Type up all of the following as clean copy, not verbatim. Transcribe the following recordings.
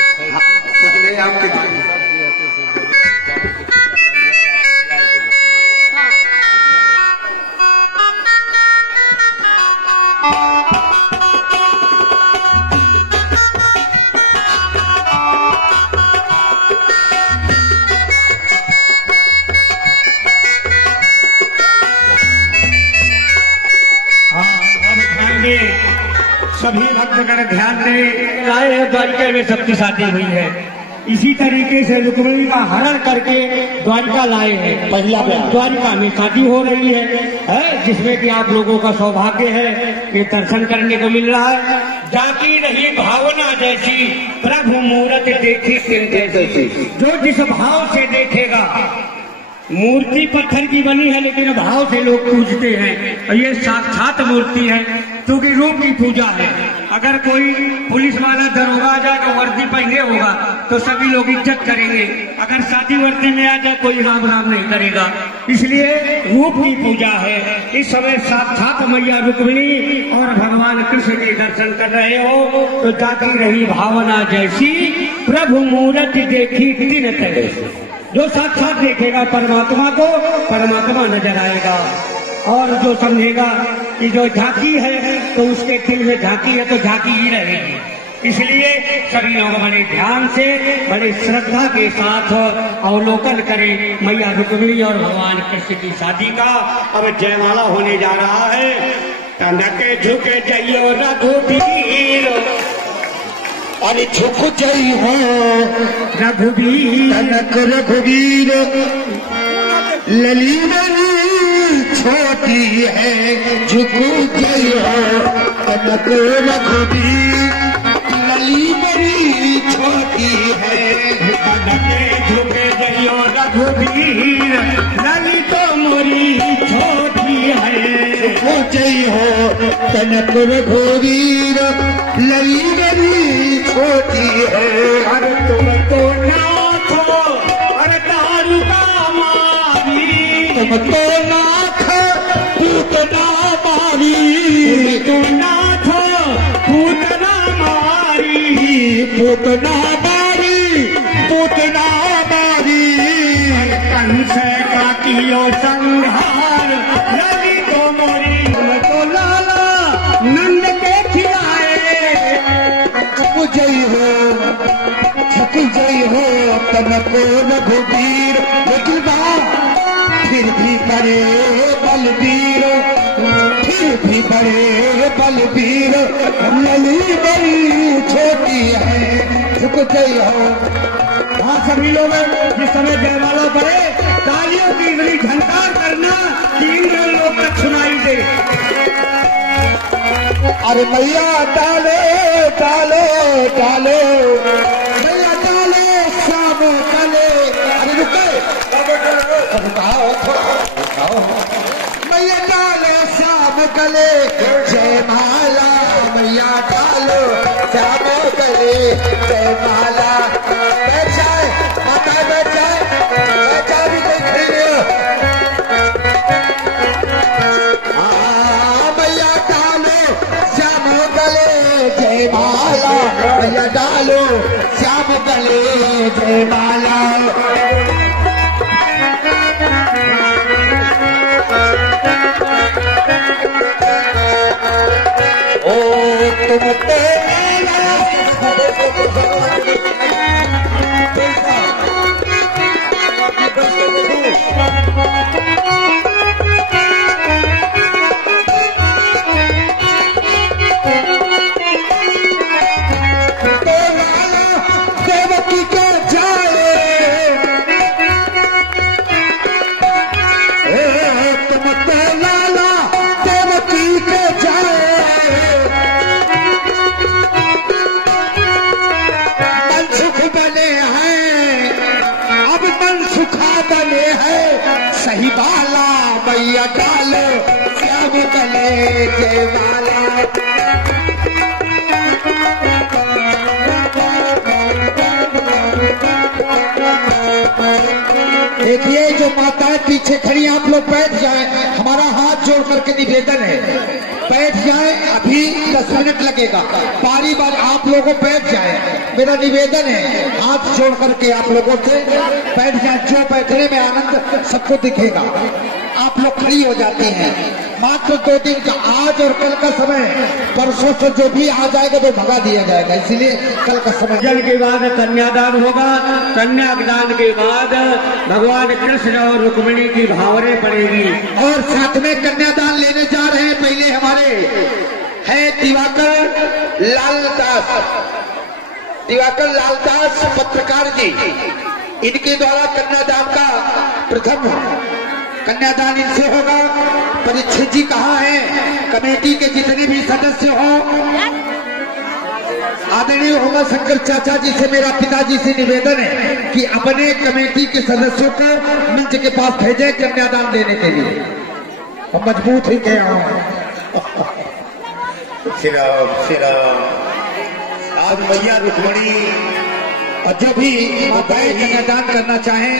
पहले आपके सभी भक्तगण ध्यान दें, राय द्वारिका में सबकी शादी हुई है। इसी तरीके से रुक्मिणी का हरण करके द्वारिका लाए हैं। पहला द्वारिका में शादी हो रही है, जिसमें कि आप लोगों का सौभाग्य है कि दर्शन करने को मिल रहा है। जाती रही भावना जैसी, प्रभु मूरत देखी जैसी। जो जिस भाव से देखेगा, मूर्ति पत्थर की बनी है लेकिन भाव से लोग पूजते हैं, और ये साक्षात मूर्ति है क्योंकि रूप की पूजा है। अगर कोई पुलिस वाला दरोगा आ जाएगा, वर्दी पहने होगा तो सभी लोग इज्जत करेंगे। अगर शादी वर्दी में आ जाए कोई राम राम नहीं करेगा, इसलिए रूप की पूजा है। इस समय साक्षात मैया रुक्मिणी और भगवान कृष्ण के दर्शन कर रहे हो तो जाती रही भावना जैसी, प्रभु मूरत देखी दिन तैसी। जो साक्षात देखेगा परमात्मा को, परमात्मा नजर आएगा। और जो समझेगा कि जो झांकी है तो उसके दिल में झांकी है तो झांकी ही रहेगी। इसलिए सभी लोग बड़े ध्यान से, बड़े श्रद्धा के साथ अवलोकन करें मैया रुक्मिणी और भगवान कृष्ण की शादी का। अब जयमाला होने जा रहा है। तनके झुके जइयो रघुवीर, अरे झुक जई हो रघुवीर, तनक रघुवीर। ललीमनी छोटी है, झुक गई हो तनक रघुवीर। ललीमनी छोटी है, तनके झुके जइयो रघुवीर। लली तो मोरी छोटी है, झुक जई हो तनक रघुवीर। ललीमनी छोटी है, अरे तुम तो नाथ अरे तारुका मारी, तुम तो नाथ पूतना मारी। तुम तो नाथ पूतना मारी, पूतना मारी, पूतना मारी। कंस का कियो संहार, लली तो मोरी। तुम तो लाला नंद के खिलाए, झुक जई हो, झुक जई हो तनको रघुवीर। लेकिन फिर भी बड़े बलबीर, फिर भी बड़े बलबीर। लली बड़ी छोटी है, झुक गई हो। हाँ सभी लोग जिस समय जयमाला पड़े तालियों की बड़ी झनकार करना कि इंद्र लोग तक सुनाई दे। अरे मैया डाले डाले डाले, मैया डाले शाम डाले। अरे रुके, मैया डाले श्याम गले, जयमाला मैया डालो श्याम गले, जयमाला। बैठ जाए माता, बैठ जाए, बैठ जाए भी कोई खड़ी मैया डालो श्याम गले, जयमाला मैया डालो श्याम गले, जयमाला। तुम देवकी के जाए, तुम तो लाला देवकी के जाए। बने हैं सही बाला मैया डालो श्याम गले, जयमाला। देखिए जो माताएं पीछे खड़ी, आप लोग बैठ जाएं। हमारा हाथ जोड़ करके निवेदन है बैठ जाए, अभी 10 मिनट लगेगा, बारी बारी आप लोगों बैठ जाए। मेरा निवेदन है हाथ जोड़ करके आप लोगों से बैठ जाए। जो बैठने में आनंद सबको दिखेगा। आप लोग खड़ी हो जाती हैं। मात्र 2 दिन का, आज और कल का समय, परसों से जो भी आ जाएगा तो भगा दिया जाएगा, इसलिए कल का समय। जल के बाद कन्यादान होगा। कन्यादान के बाद भगवान कृष्ण और रुक्मिणी की भावरे पड़ेगी। और साथ में कन्यादान लेने जा रहे हैं पहले हमारे है दिवाकर लालदास पत्रकार जी, इनके द्वारा कन्यादान का प्रथम कन्यादान इनसे होगा। परीक्षित जी कहाँ हैं? कमेटी के जितने भी सदस्य हो, आदरणीय होगा शंकर चाचा जी से मेरा पिताजी से निवेदन है कि अपने कमेटी के सदस्यों को मंच के पास भेजें कन्यादान देने के लिए। हम मजबूत ही गए हूँ। आज मैया रुक्मिणी और जो भी माताएं कन्यादान करना चाहें,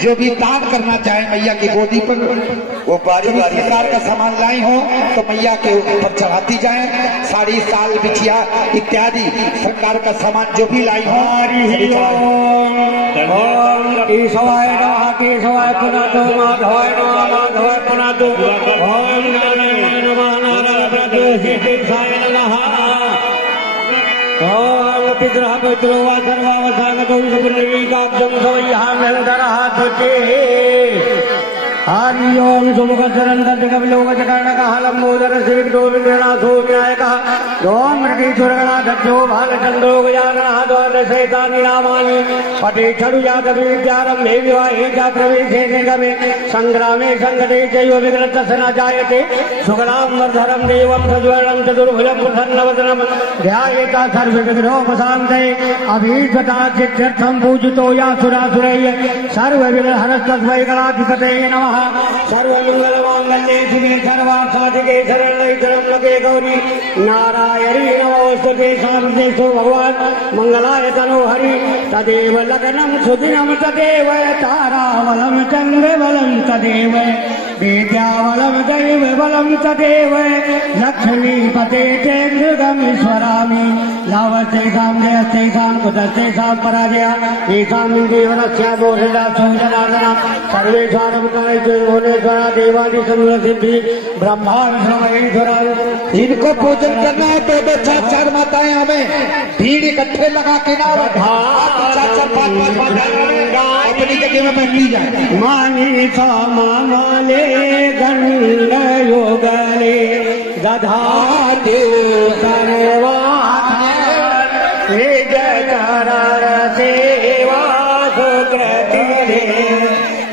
जो भी दान करना चाहें मैया की गोदी पर, वो बारी बारी प्रकार का सामान लाई हो तो मैया के ऊपर चढ़ाती जाएं। साड़ी, साल, बिछिया इत्यादि प्रकार का सामान जो भी लाई हो। केशवाय नमः, केशवाय पुनातो, माधवाय नमः, माधवाय पुनातो, ओम नारायण नमः, नारायण केशाय नमः। ओम पितरः पितरो वा सर्वावसानतो सुपुण्यवीकाब्दं सवैहाम्यन्तरः तुचे। हरि ओम सुमुखचरन्दकविलोकचकर्णकः लम्बोदरसिविग्धोविग्रहणाथो विनायकः ओम मृगीसुरगणाध्यक्षो भालचन्द्रो गजाननः द्वादशैतानि नामानि पठे षडुजातविद्यारम्भे विवाहे च प्रवेशे निगमे सङ्ग्रामे सङ्गते चैव विघ्नस्तस्य न जायते शुक्लाम्बरधरं देवं सज्वर्णं चतुर्भुजं प्रसन्नवदनं ध्यायेत सर्वविघ्नोपशान्तये अभीष्टता सिद्ध्यर्थं पूजितो यासुरासुरैः सर्वविघ्नहरस्तस्मै गणाधिपतये नमः। सर्वमङ्गलमाङ्गल्ये शिवे सर्वार्थसाधिके शरण्ये त्र्यम्बके गौरी नारायणी नमोस्तुते। शान्तिषु भगवान् मङ्गलाय तनो हरि तदेव लग्नं सुदिनं तदेव ताराबलं चन्द्रबलं तदेव विद्याबलं दैव बलं तदेव लक्ष्मीपते चेन्द्रगमीश्वरामि लावस्तेषां जयस्तेषां कुतस्तेषां पराजया येषां देवरस्या दोषदा सौजनादना सर्वेषां भुवनेश्वरा देवादि सिद्धि ब्रह्मा विष्णुमहेश्वरा। इनको पूजन करना है तो 4 माताएं हमें भीड़ इकट्ठे लगा के ना 4-4 5-5 माताएं अपनी जगह में बैठी जाए। मानी माले गंग योगले दधातु सर्वाधार सेवा सुकृति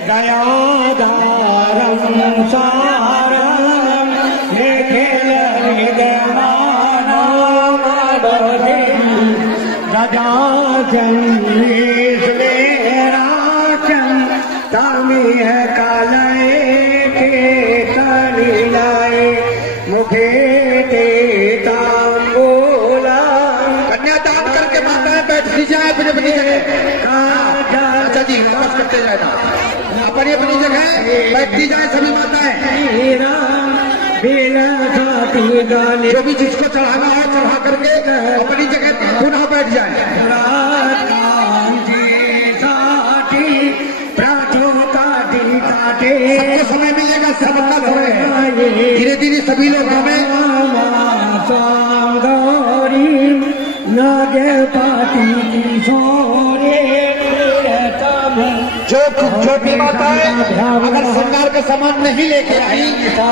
दयाधारं सारं तमिह कालये के तलिलाए मुखे ते तांबूला। कन्यादान करके माताएं बैठ जाए अपनी जगह। अच्छा जी वापस करते जाए अपनी जगह बैठती जाए सभी माताएं। जो भी जिसको चढ़ाना है चढ़ा करके अपनी जगह पुनः बैठ जाए। सबको समय मिलेगा, सबका समय है। धीरे धीरे सभी लोग हमें जो भी माताएं अगर श्रृंगार का सामान नहीं लेके आई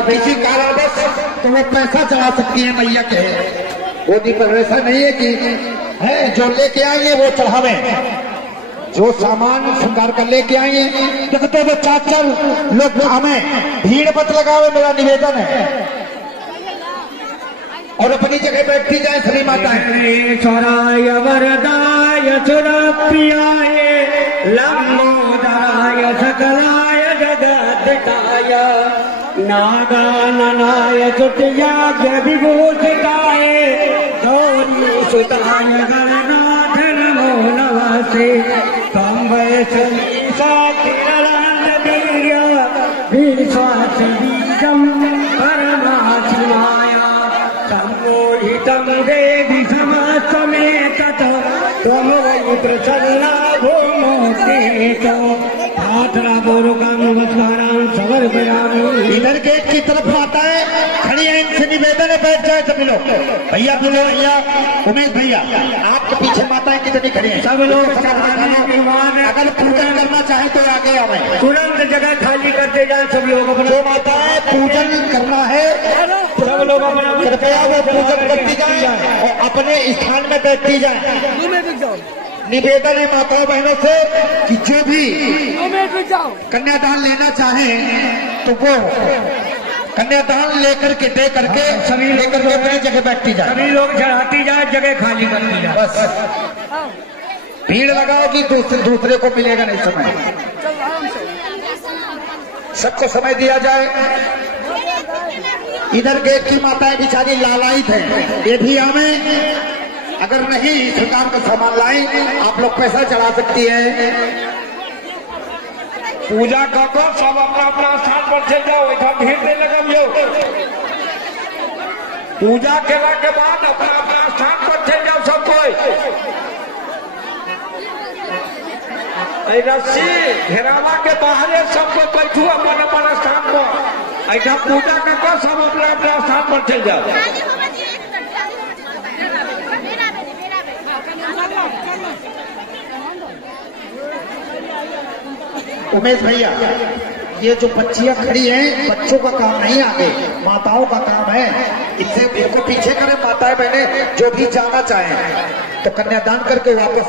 किसी कारणवश तो वो पैसा चढ़ा सकती है मैया के गोदी पर। ऐसा नहीं है कि है जो लेके आएंगे वो चढ़ावे, जो सामान श्रृंगार कर लेके आएंगे। देखते तो 4-4 लोग हमें भीड़ मत लगावे, मेरा निवेदन है। और अपनी जगह बैठती जाए सभी माताएं। स्वराय वरदाय सुरप्रियाय लंबोदराय सकलाय जगद्दिताय नागाननाय स्तुत्याय विभूषिताय गौरी सुताय गणनाथ नमो नमस्ते। तंबय सलीसा किरणानवीर्य विश्वास बीजं परमाशिवाय प्रसन्ना भूमोते तो हाथरा बोरो काम वस्काराम सवर विराम। इधर गेट की तरफ माता है खड़ी है, इनसे निवेदन है बैठ जाए सभी लोग। भैया बोलो, भैया उमेश भैया आपके पीछे माताएं कितनी खड़ी हैं? सब लोग अगर पूजन करना चाहे तो आगे आवे, तुरंत जगह खाली करते जाए सब लोग। जो माताएं पूजन करना है सब लोग अपना कृपया वो पूजन करती जाए और अपने स्थान में बैठती जाए। निवेदन है माताओं बहनों से कि जो भी कन्यादान लेना चाहे तो वो कन्यादान लेकर के दे करके सभी लेकर के अपनी जगह बैठती जाए। सभी लोग चढ़ाती जाए, जगह खाली करती जाए। बस भीड़ लगाओगी दूसरे को मिलेगा नहीं समय, सबको समय दिया जाए। इधर गेट की माताएं बिचारी लालायित है, ये भी हमें अगर नहीं सरकार का सामान लाए आप लोग पैसा चढ़ा सकती है। पूजा करो, सब अपना अपना स्थान पर चल जाओ, इधर भीड़ नहीं लगाओ। पूजा केला के बाद अपना अपना स्थान पर चल जाओ सब कोई। रस्सी घेरावा के बाहर सबको बैठू अपन अपन स्थान पर। ऐसा पूजा करो, सब अपना अपना स्थान पर चल जाओ। उमेश भैया ये जो बच्चियां खड़ी हैं, बच्चों का काम नहीं, आगे माताओं का काम है। इससे इनको पीछे करें माताएं बहनें जो भी जाना चाहें तो कन्यादान करके वापस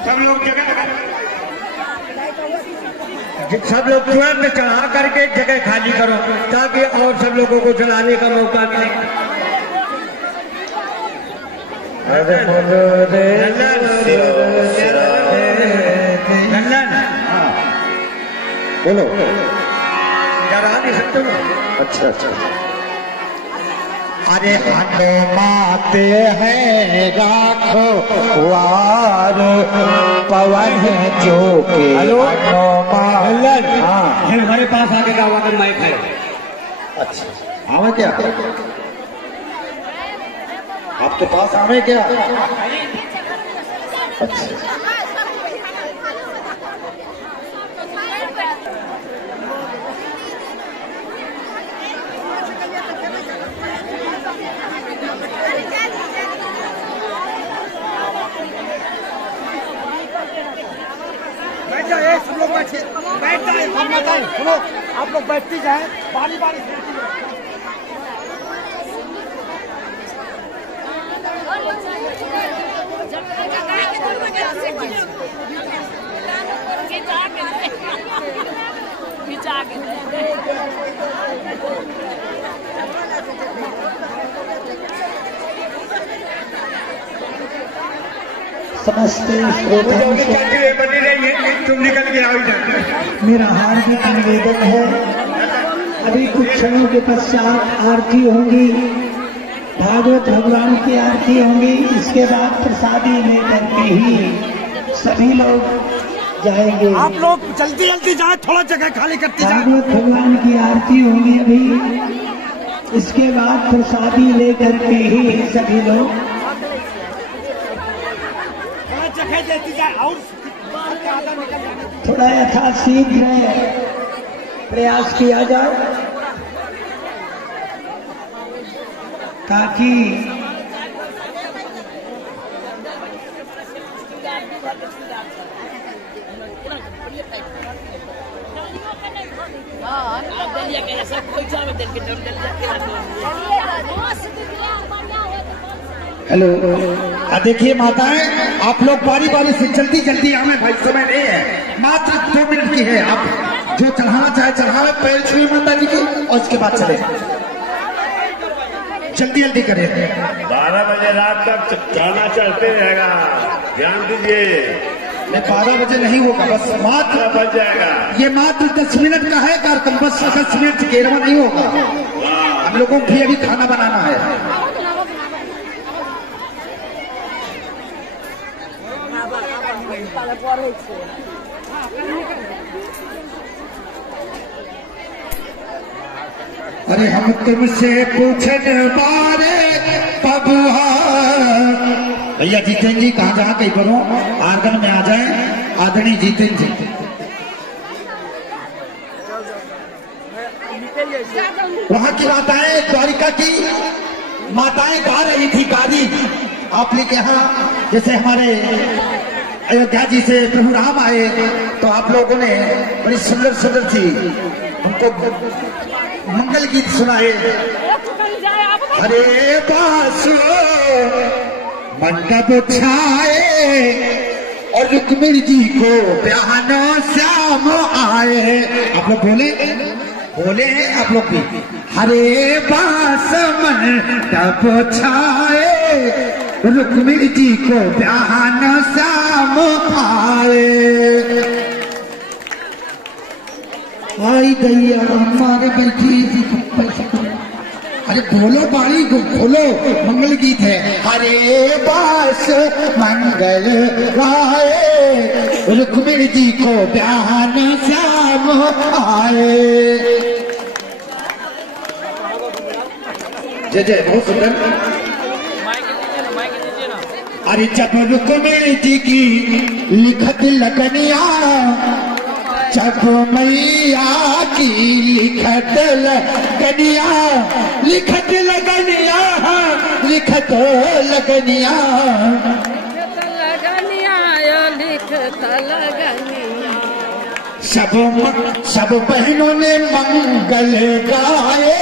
सब लोग सब लोग तुरंत चढ़ा करके जगह खाली करो ताकि और सब लोगों को चलाने का मौका मिले। बोलो डरा नहीं सकते हो। अच्छा अच्छा। अरे हनुमाते हैं राखो वार पवन जो के हनुमान। हाँ हमारे पास आके गावा का माइक है। अच्छा आवे क्या आपके पास आवे क्या? अच्छा सब लोग बैठ जाए, हम बताएं, सुनो आप लोग बैठती जाए, बारी बारी बैठती जाए। समस्ते तुम निकल के आओ इधर। मेरा हार्दिक निवेदन है, अभी कुछ क्षणों के पश्चात आरती होगी, भागवत भगवान की आरती होगी। इसके बाद प्रसादी लेकर के ही सभी लोग जाएंगे। आप लोग जल्दी जल्दी जाए, थोड़ा जगह खाली करती जाए। भागवत भगवान की आरती होगी अभी, इसके बाद प्रसादी लेकर के ही सभी लोग जगह देती जाए और थोड़ा यथाशीघ्र प्रयास किया जाए ताकि हेलो देखिए माताएं, आप लोग बारी बारी से जल्दी जल्दी आवे भाई, समय नहीं है, मात्र 2 मिनट की है। आप जो चढ़ाना चाहे चढ़ावे, पैर छुए माता जी की और उसके बाद चले। जल्दी जल्दी करें। 12 बजे रात तक गाना चलते रहेगा, ध्यान दीजिए। 12 बजे नहीं होगा, बस मात्र बच जाएगा। ये मात्र 10 मिनट का है कार्यक्रम, बस 10 मिनट 11 नहीं होगा। हम लोगों को भी अभी खाना बनाना है। अरे हम तुमसे पूछने बारे बबुआ। भैया जितेंद्र जी कहाँ जहाँ कहीं करो आंगन में आ जाए। आदरणीय जितेंद्र जी वहाँ की माताएं द्वारिका की माताएं गा रही थी गादी। आप लोग यहाँ जैसे हमारे अयोध्या जी से प्रभु राम आए तो आप लोगों ने बड़ी सुंदर सुंदर सी हमको मंगल गीत सुनाए। हरे बासो मंडप छाए और रुक्मिणी जी को ब्याहनो श्याम आए। आप लोग बोले बोले हैं आप लोग भी। हरे बास मंडप छाए रुक्मिणी जी को ब्याहनो श्याम आए। आई दैया हमारे बैठी अरे बोलो बाणी को बोलो मंगल गीत है। हरे बास मंगल गाए रुक्मिणी जी को ब्याहन श्याम आए। जय जय बहुत सुंदर। अरे जब रुक्मिणी जी की लिखत लगनिया जब मैया की लिखत लगनिया लिखत लगनिया लिखत लगनिया लिखत लगनिया सब बहनों ने मंगल गाए।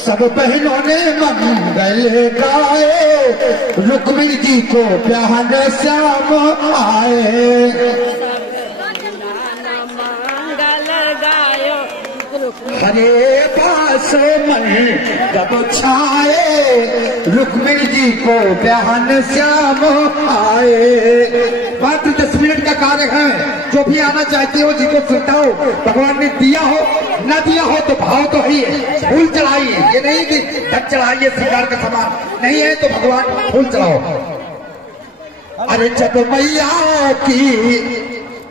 सब बहनों ने मंगल गाए रुक्मिणी जी को ब्याहन श्याम आए। हरे पास मंडप छाए रुक्मिणी जी को ब्याहन श्याम आए। मात्र 10 मिनट का कार्य है। जो भी आना चाहते हो जी को सुटाओ। भगवान ने दिया हो ना दिया हो तो भाव तो है। फूल चढ़ाइए, ये नहीं कि धन चढ़ाइए श्रृंगार का सामान नहीं है तो भगवान फूल चढ़ाओ। अरे जब मैया की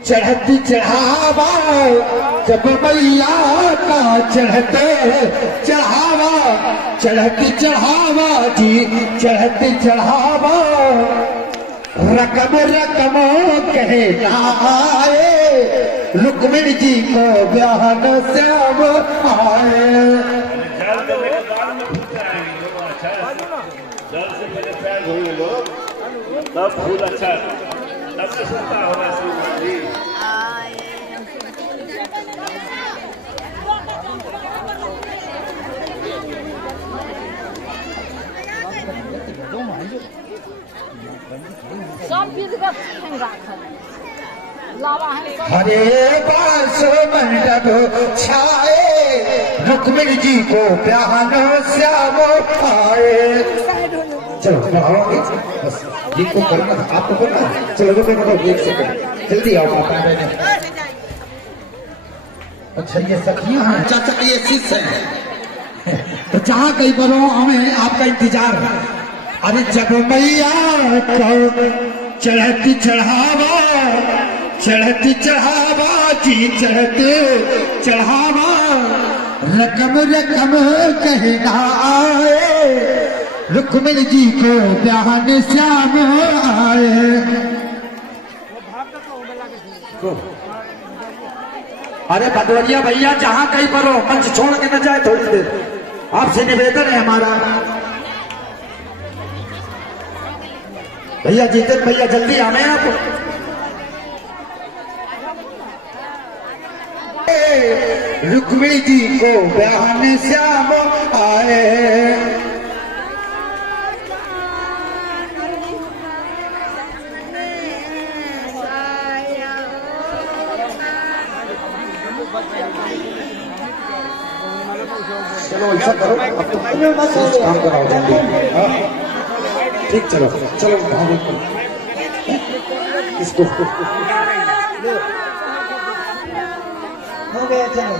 चढ़ती चढ़ावा जब मैया का चढ़ते चढ़ावा चढ़ती चढ़ावा जी चढ़ती चढ़ावा रकम रकम कहे आए रुक्मिणी जी को ब्याहन श्याम आए। जल से पहले पैर धोए लोग तब फूल अच्छा तब से सस्ता होगा श्रीमान जी। हरे बास मंडप छाए रुक्मिणी जी को ब्याहन श्याम आए। चलो बस गीत को करना था आपको करना। चलो रुको 1 सेकंड जल्दी आओ माता बहने। अच्छा ये सखियां हैं चाचा ये शिष्य है तो जहाँ कहीं पर हो हमें आपका इंतजार है। अरे जब मैया को चढ़ती चढ़ावा चढ़ती चढ़ावा जी चढ़ते चढ़ावा रकम रकम कहना आए रुक्मिणी जी को ब्याहन श्याम आए। अरे भदौरिया भैया जहाँ कहीं पर हो मंच छोड़ के न जाए थोड़ी देर। आपसे निवेदन है हमारा। भैया जीतन भैया जल्दी आने आप। रुक्मिणी जी को ब्याहन श्याम आए। चलो ऐसा करो अब तो काम कराओ जल्दी। ठीक चलो चलो इसको हो गया चलो।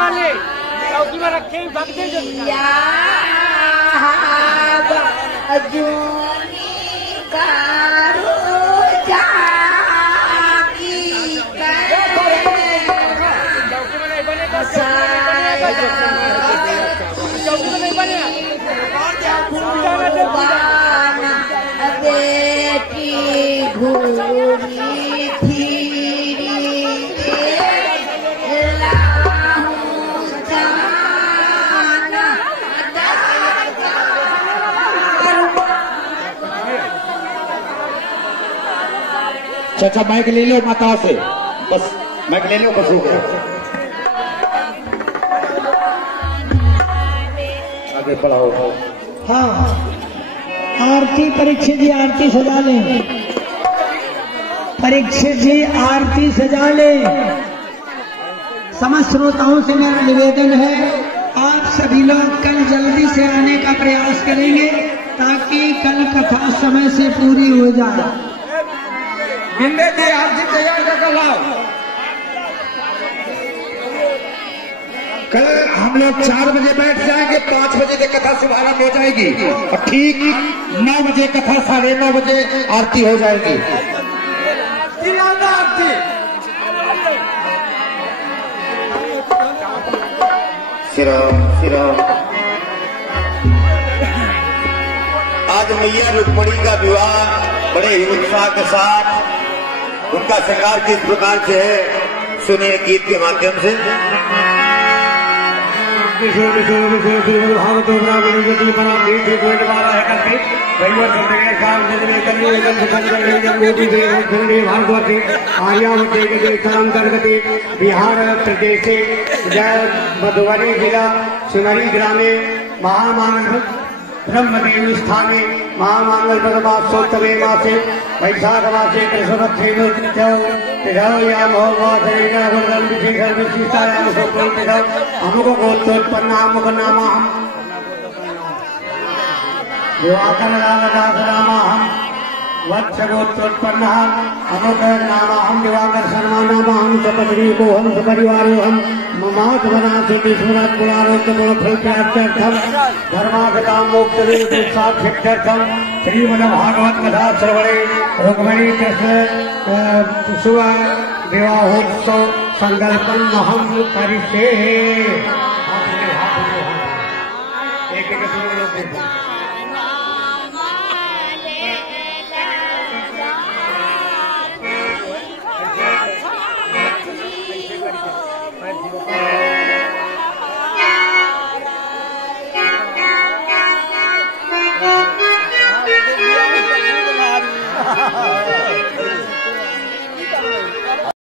वाले चौकी में रखे भगते चौकी में नहीं बने बेटी घूरी थी चाचा माइक ले लो माताओं से, बस माइक ले लो, बस हो गया। आगे बढ़ाओ। हाँ, आरती परीक्षित जी आरती सजा लें, परीक्षित जी आरती सजा लें। समस्त श्रोताओं से मेरा निवेदन है, आप सभी लोग कल जल्दी से आने का प्रयास करेंगे ताकि कल कथा समय से पूरी हो जाए। बिंदे जी आरती तैयार कर लाओ। कल हम लोग 4 बजे बैठ जाएंगे, 5 बजे तक कथा शुभारंभ हो जाएगी और ठीक 9 बजे कथा 9:30 बजे आरती हो जाएगी। आरती आज मैया रुक्मणी का विवाह बड़े ही उत्साह के साथ उनका श्रृंगार किस प्रकार से है, सुनिए गीत के माध्यम से। बिहार प्रदेश मधुबनी जिला सुनरी ग्रामे महामानव ब्रह्मदेव स्थाने महामांगल पदमासोत्तमे मासे वैशाख मासे कृष्णपक्षे अमुक गोत्रोत्पन्ना अमुक नामा दिवाकरनाम वत्स गोत्रोत्पन्न अमुक नाम दिवाकर शर्मा नाम सपत्नी को हम सपरिवारो हम ममात्मना से विश्वनाथ पुरारोग्य फलप्राप्त्यर्थम धर्मागता मोक्षाक्षिप्त्यर्थम श्रीमद भागवत कथा श्रवणे रुक्मिणी कृष्ण शुभ विवाहोत्सव संकल्पम हम करिष्ये।